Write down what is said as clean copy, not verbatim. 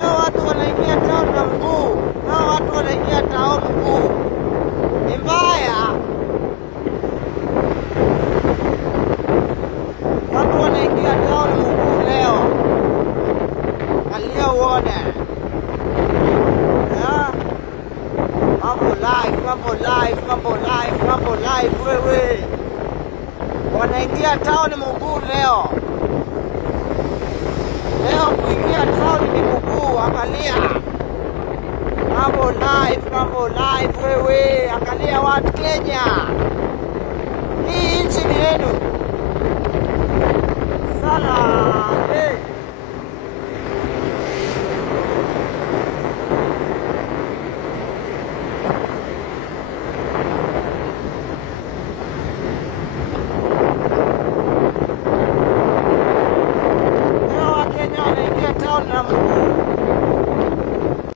Leo watu wanaingia town na mguu, leo watu wanaingia town mguu, ni mbaya. Watu wanaingia town mguu leo, kalia uone. Mambo live wewe. Wanaingia town mguu leo. Leo kuingia town ni mguu, angalia. Mambo live wewe. Angalia watu Kenya. Hii nchi ni yenu. Sana. Leo Wakenya wanaingia town na